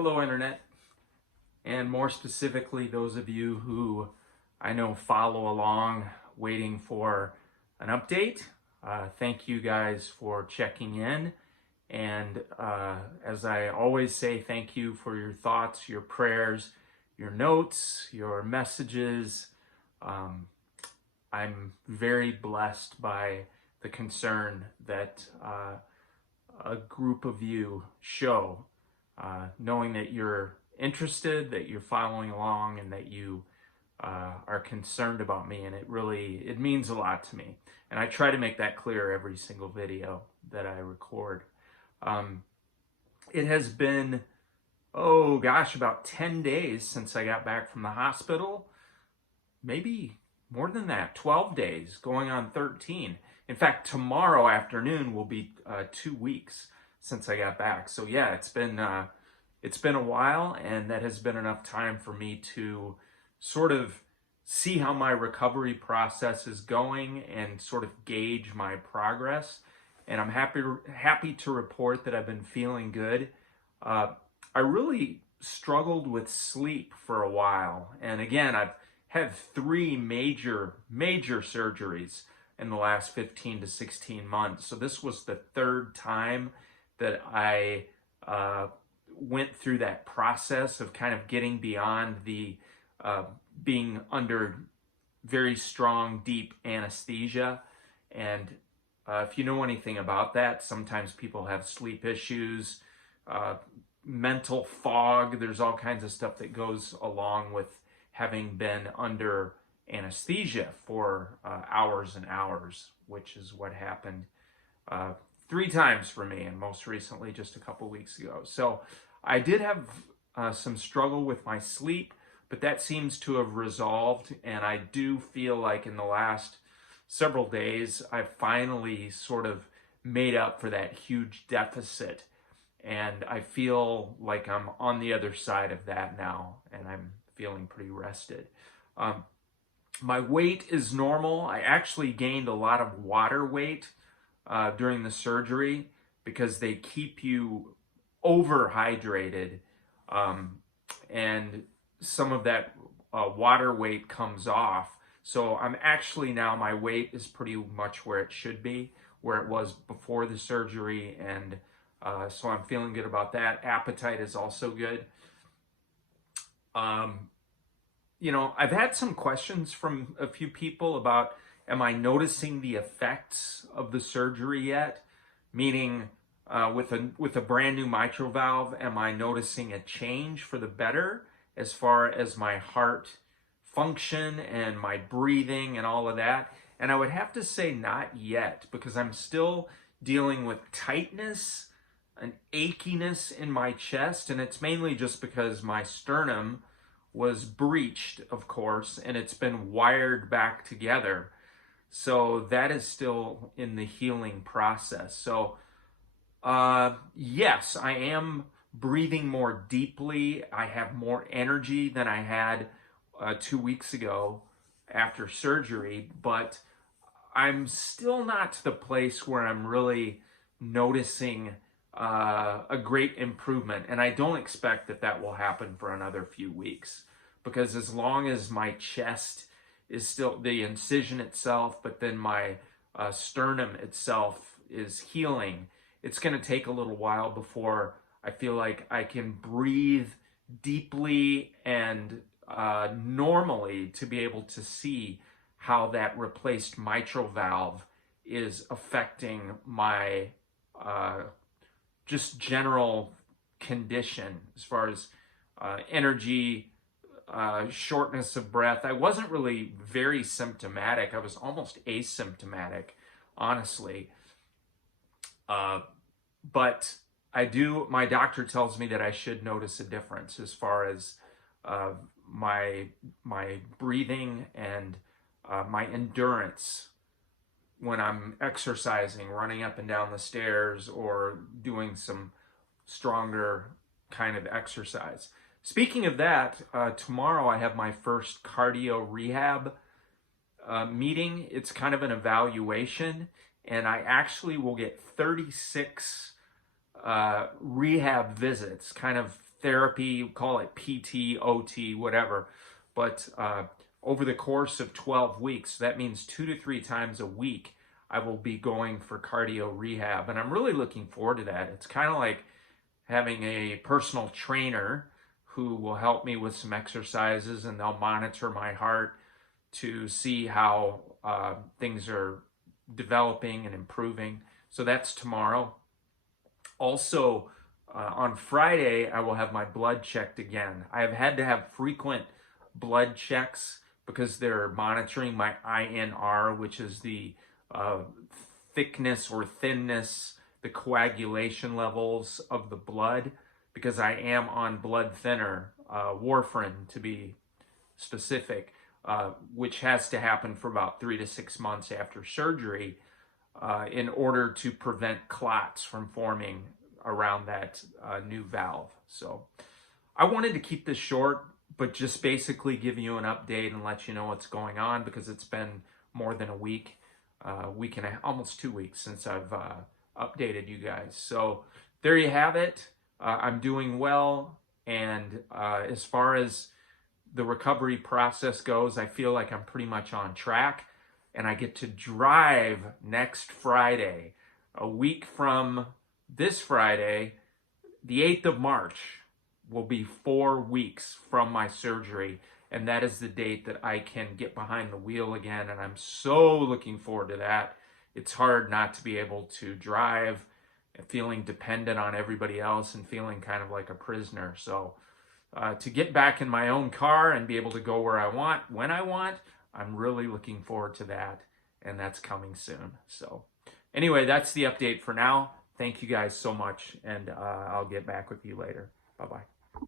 Hello, Internet, and more specifically, those of you who I know follow along waiting for an update. Thank you guys for checking in. And as I always say, thank you for your thoughts, your prayers, your notes, your messages. I'm very blessed by the concern that a group of you show, knowing that you're interested, that you're following along, and that you are concerned about me. And it means a lot to me. And I try to make that clear every single video that I record. It has been, oh gosh, about 10 days since I got back from the hospital. Maybe more than that, 12 days, going on 13. In fact, tomorrow afternoon will be 2 weeks since I got back. So yeah, it's been a while, and that has been enough time for me to sort of see how my recovery process is going and sort of gauge my progress. And I'm happy to report that I've been feeling good. I really struggled with sleep for a while, and again, I've had 3 major surgeries in the last 15 to 16 months. So this was the 3rd time that I went through that process of kind of getting beyond the being under very strong, deep anesthesia. And if you know anything about that, sometimes people have sleep issues, mental fog. There's all kinds of stuff that goes along with having been under anesthesia for hours and hours, which is what happened 3 times for me, and most recently just a couple weeks ago. So I did have some struggle with my sleep, but that seems to have resolved, and I do feel like in the last several days I've finally sort of made up for that huge deficit, and I feel like I'm on the other side of that now, and I'm feeling pretty rested. My weight is normal. I actually gained a lot of water weight during the surgery because they keep you overhydrated, and some of that water weight comes off. So I'm actually now, my weight is pretty much where it should be, where it was before the surgery, and so I'm feeling good about that. Appetite is also good. You know, I've had some questions from a few people about, am I noticing the effects of the surgery yet? Meaning, with a brand new mitral valve, am I noticing a change for the better as far as my heart function and my breathing and all of that? And I would have to say not yet, because I'm still dealing with tightness, an achiness in my chest, and it's mainly just because my sternum was breached, of course, and it's been wired back together. So that is still in the healing process. So yes, I am breathing more deeply. I have more energy than I had 2 weeks ago after surgery, but I'm still not to the place where I'm really noticing a great improvement. And I don't expect that will happen for another few weeks, because as long as my chest is still, the incision itself, but then my sternum itself is healing, it's going to take a little while before I feel like I can breathe deeply and normally, to be able to see how that replaced mitral valve is affecting my just general condition as far as energy, shortness of breath. I wasn't really very symptomatic. I was almost asymptomatic, honestly. But my doctor tells me that I should notice a difference as far as my breathing and my endurance when I'm exercising, running up and down the stairs, or doing some stronger kind of exercise. Speaking of that, tomorrow I have my first cardio rehab meeting. It's kind of an evaluation, and I actually will get 36 rehab visits, kind of therapy, call it PT, OT, whatever. But over the course of 12 weeks, that means 2 to 3 times a week, I will be going for cardio rehab. And I'm really looking forward to that. It's kind of like having a personal trainer who will help me with some exercises, and they'll monitor my heart to see how things are developing and improving. So that's tomorrow. Also, on Friday, I will have my blood checked again. I have had to have frequent blood checks because they're monitoring my INR, which is the thickness or thinness, the coagulation levels of the blood, because I am on blood thinner, warfarin to be specific, which has to happen for about 3 to 6 months after surgery in order to prevent clots from forming around that new valve. So I wanted to keep this short, but just basically give you an update and let you know what's going on, because it's been more than a week and almost 2 weeks since I've updated you guys. So there you have it. I'm doing well, and as far as the recovery process goes, I feel like I'm pretty much on track, and I get to drive next Friday, a week from this Friday. The 8th of March will be 4 weeks from my surgery, and that is the date that I can get behind the wheel again, and I'm so looking forward to that. It's hard not to be able to drive and feeling dependent on everybody else and feeling kind of like a prisoner. So to get back in my own car and be able to go where I want, when I want, I'm really looking forward to that, and that's coming soon. So anyway, that's the update for now. Thank you guys so much, and I'll get back with you later. Bye-bye.